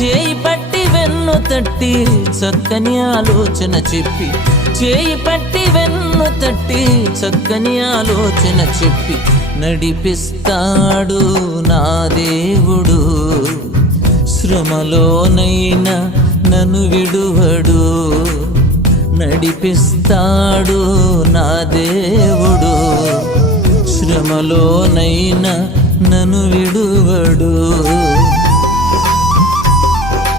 చేయి పట్టి వెన్ను తట్టి చక్కని ఆలోచన చెప్పి చేయి పట్టి వెన్ను తట్టి చక్కని ఆలోచన చెప్పి నడిపిస్తాడు నా దేవుడు శ్రమలోనైనా నన్ను విడువడు నడిపిస్తాడు నా దేవుడు శ్రమలోనైనా నన్ను విడువడు